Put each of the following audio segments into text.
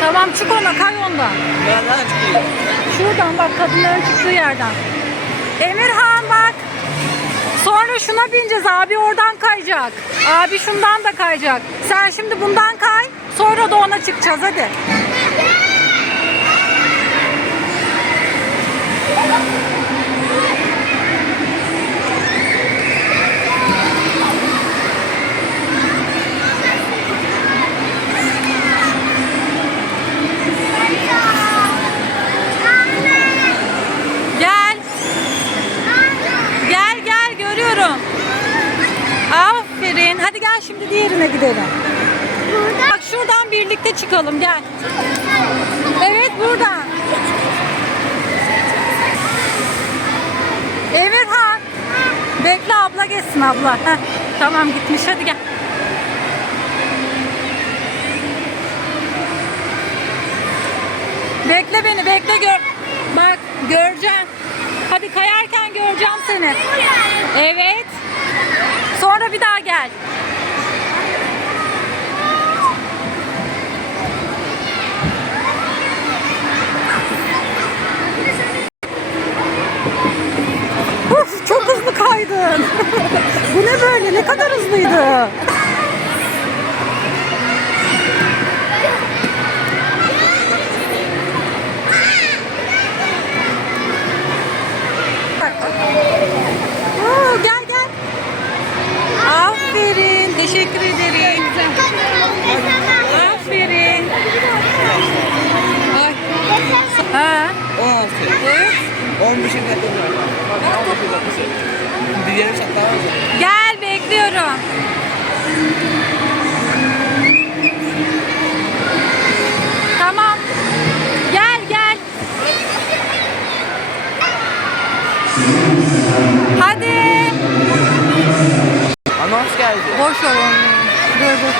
Tamam çık ona kay ondan. Nereden çıkıyor? Şuradan bak kadınların çıktığı yerden. Emirhan bak. Sonra şuna bineceğiz. Abi oradan kayacak. Abi şundan da kayacak. Sen şimdi bundan kay. Sonra da ona çıkacağız hadi. Gel. Gel gel görüyorum. Aferin. Hadi gel şimdi diğerine gidelim. Bak şuradan birlikte çıkalım gel. Evet buradan. Emirhan. Bekle abla geçsin abla. Heh, tamam gitmiş hadi gel. Bekle beni bekle gör. Bak göreceğim. Hadi kayarken göreceğim seni. Evet. Bir daha gel. Çok hızlı kaydın. Bu ne böyle? Ne kadar hızlıydı? Teşekkür ederim. Aferin. Ay. Ha. 16. Evet. 15'e kadar var. Bak 16 dakikası. Bir yarım saat daha var. Gel bekliyorum. Tamam. Gel gel. Hadi. Anons geldi. Boş ver onu. Dur dur.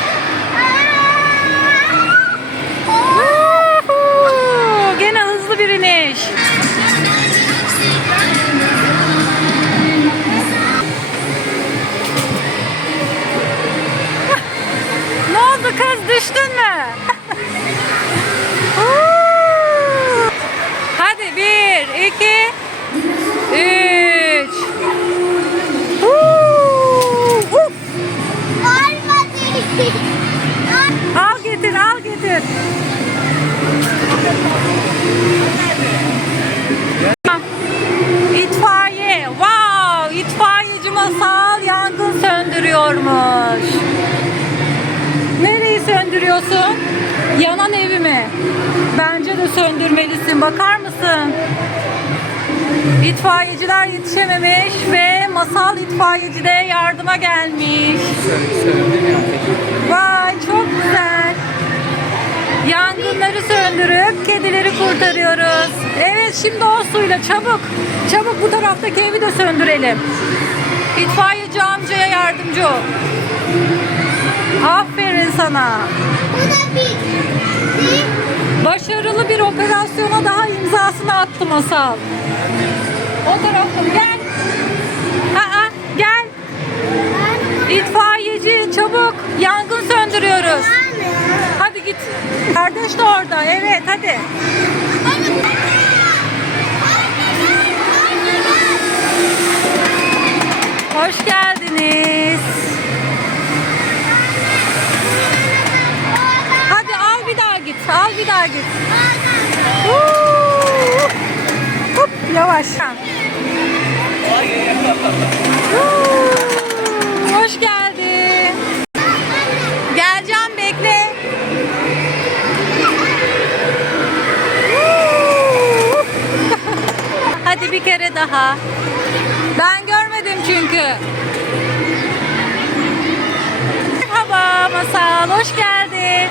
Gene hızlı bir iniş. ne oldu kız düştün mü? Söndürüyorsun? Yanan evi mi? Bence de söndürmelisin. Bakar mısın? İtfaiyeciler yetişememiş ve masal itfaiyeci de yardıma gelmiş. Vay çok güzel. Yangınları söndürüp kedileri kurtarıyoruz. Evet şimdi o suyla çabuk. Çabuk bu taraftaki evi de söndürelim. İtfaiyeci amcaya yardımcı ol. Aferin sana. Başarılı bir operasyona daha imzasını attı masal. O tarafta gel. Aa, gel. İtfaiyeci çabuk yangın söndürüyoruz. Hadi git. Kardeş de orada. Evet hadi. Daha git. Hop yavaş. Hoş geldin. Geleceğim bekle. Hadi bir kere daha. Ben görmedim çünkü. Merhaba Masal, hoş geldin.